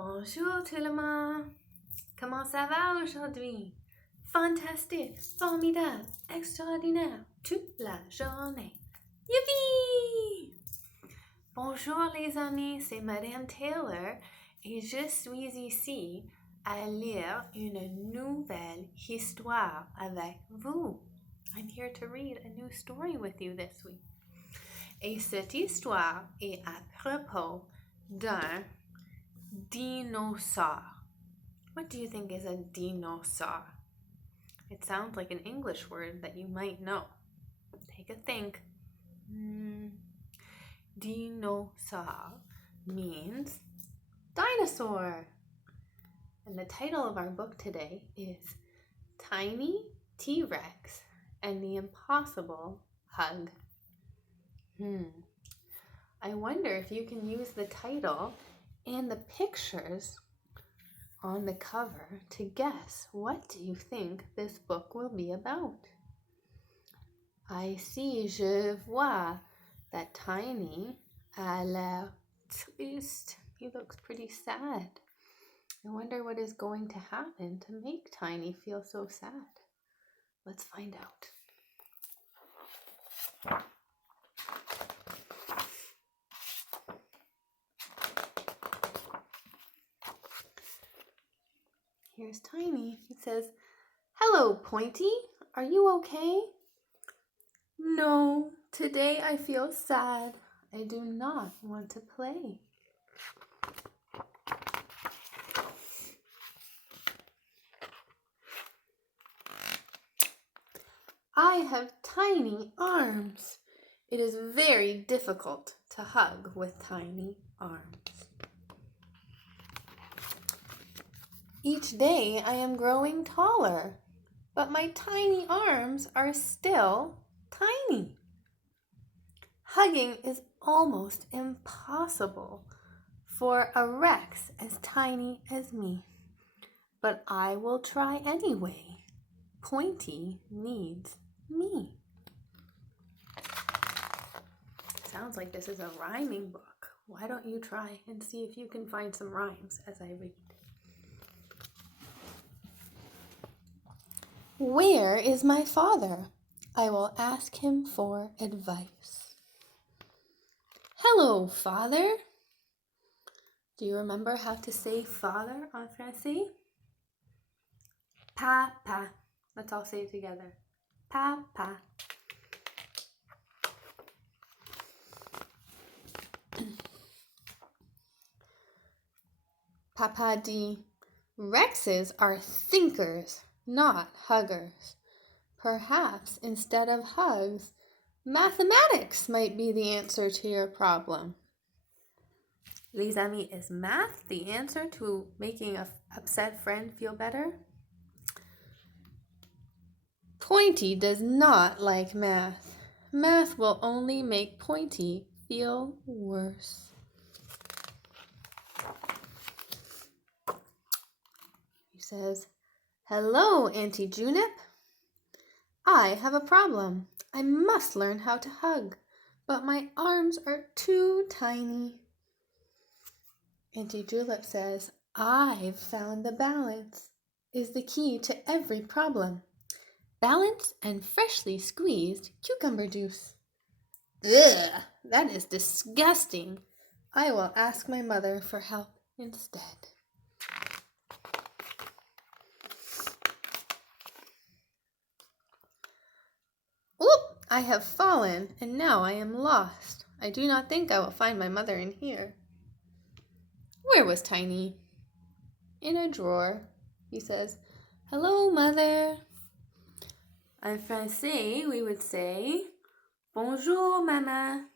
Bonjour tout le monde. Comment ça va aujourd'hui? Fantastique, formidable, extraordinaire, toute la journée. Youpi! Bonjour les amis, c'est Mme Taylor et je suis ici à lire une nouvelle histoire avec vous. I'm here to read a new story with you this week. Et cette histoire est à propos d'un dinosaur. What do you think is a dinosaur? It sounds like an English word that you might know. Take a think. Dinosaur means dinosaur. And the title of our book today is Tiny T-Rex and the Impossible Hug. I wonder if you can use the title and the pictures on the cover to guess what do you think this book will be about. I see, je vois that Tiny a l'air triste. He looks pretty sad. I wonder what is going to happen to make Tiny feel so sad. Let's find out. Here's Tiny. He says, "Hello, Pointy. Are you okay?" "No, today I feel sad. I do not want to play." "I have tiny arms. It is very difficult to hug with tiny arms. Each day I am growing taller, but my tiny arms are still tiny. Hugging is almost impossible for a Rex as tiny as me, but I will try anyway. Pointy needs me." Sounds like this is a rhyming book. Why don't you try and see if you can find some rhymes as I read? "Where is my father? I will ask him for advice." "Hello, father." Do you remember how to say father en français? Papa. Let's all say it together. Papa. Papa dit, "Rexes are thinkers, not huggers. Perhaps instead of hugs, mathematics might be the answer to your problem." Les amis, is math the answer to making an upset friend feel better? Pointy does not like math. Math will only make Pointy feel worse. He says, "Hello, Auntie Junip. I have a problem. I must learn how to hug, but my arms are too tiny." Auntie Julep says, "I've found the balance is the key to every problem. Balance and freshly squeezed cucumber juice." "Ugh, that is disgusting. I will ask my mother for help instead." "Oop, I have fallen, and now I am lost. I do not think I will find my mother in here." Where was Tiny? In a drawer. He says, "Hello, Mother." En français, we would say, "Bonjour, Maman."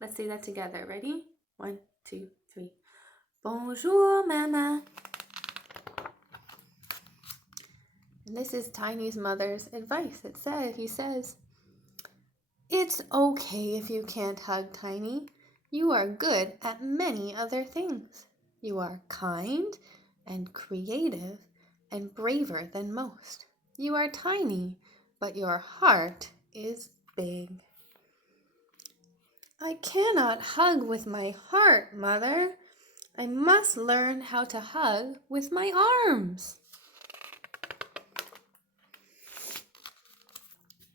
Let's say that together. Ready? 1, 2, 3. Bonjour, Maman. And this is Tiny's mother's advice. He says, "It's okay if you can't hug, Tiny. You are good at many other things. You are kind and creative and braver than most. You are tiny, but your heart is big." "I cannot hug with my heart, Mother. I must learn how to hug with my arms.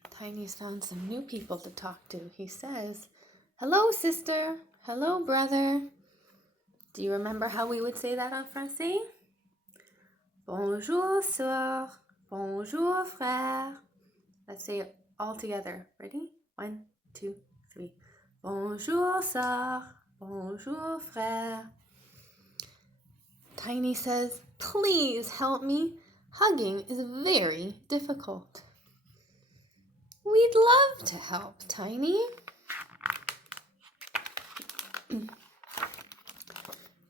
Tiny's found some new people to talk to. He says, "Hello, sister. Hello, brother." Do you remember how we would say that en français? Bonjour, sœur. Bonjour, frère. Let's say it all together. Ready? 1, 2, 3. Bonjour, sœur. Bonjour, frère. Tiny says, "Please help me. Hugging is very difficult." We'd love to help, Tiny.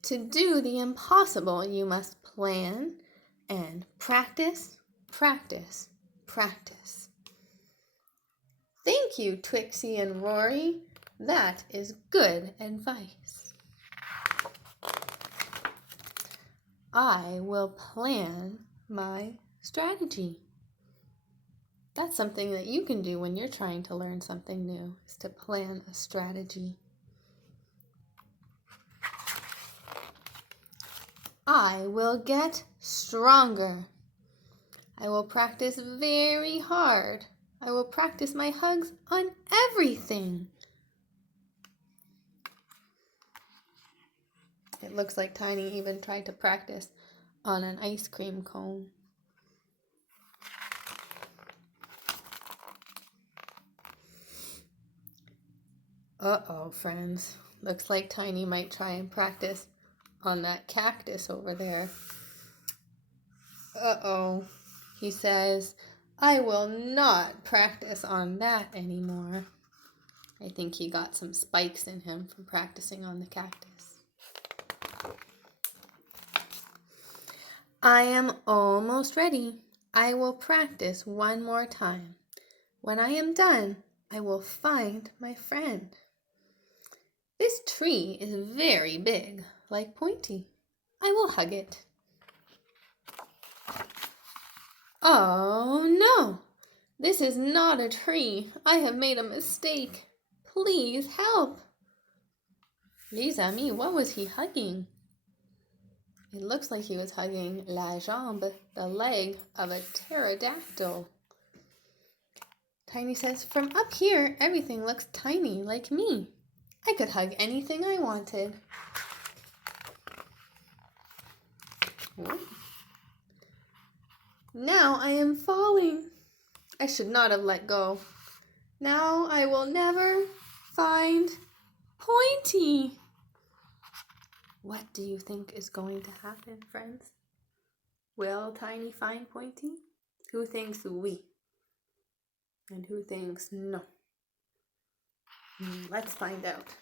To do the impossible, you must plan and practice, practice, practice. Thank you, Twixie and Rory. That is good advice. I will plan my strategy. That's something that you can do when you're trying to learn something new, is to plan a strategy. I will get stronger. I will practice very hard. I will practice my hugs on everything. It looks like Tiny even tried to practice on an ice cream cone. Uh-oh, friends. Looks like Tiny might try and practice on that cactus over there. Uh-oh. He says, "I will not practice on that anymore." I think he got some spikes in him from practicing on the cactus. I am almost ready. I will practice one more time. When I am done, I will find my friend. This tree is very big, like Pointy. I will hug it. Oh no! This is not a tree. I have made a mistake. Please help. Les amis, what was he hugging? It looks like he was hugging la jambe, the leg of a pterodactyl. Tiny says, "From up here, everything looks tiny, like me. I could hug anything I wanted." Ooh. Now I am falling. I should not have let go. Now I will never find Pointy. What do you think is going to happen, friends? Will Tiny find Pointy? Who thinks oui? And who thinks no? Let's find out.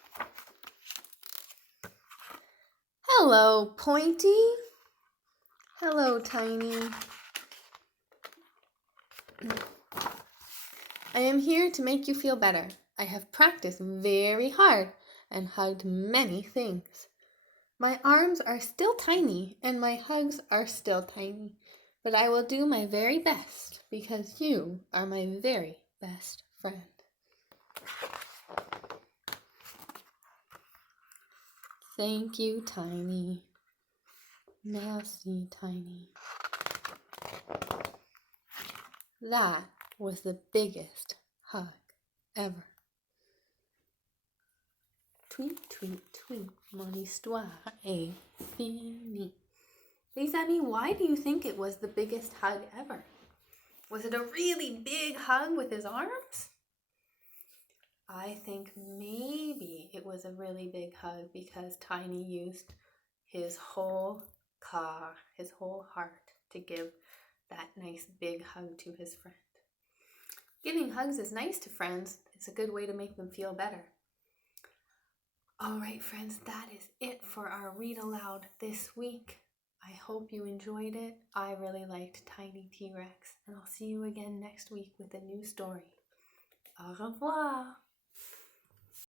Hello, Pointy. Hello, Tiny. I am here to make you feel better. I have practiced very hard and hugged many things. My arms are still tiny and my hugs are still tiny, but I will do my very best because you are my very best friend. Thank you, Tiny. Merci, Tiny. That was the biggest hug ever. Tweet, tweet, tweet, mon histoire est finie. Les amis, why do you think it was the biggest hug ever? Was it a really big hug with his arms? I think maybe it was a really big hug because Tiny used his whole car, his whole heart to give that nice big hug to his friend. Giving hugs is nice to friends. It's a good way to make them feel better. All right, friends, that is it for our read aloud this week. I hope you enjoyed it. I really liked Tiny T-Rex, and I'll see you again next week with a new story. Au revoir.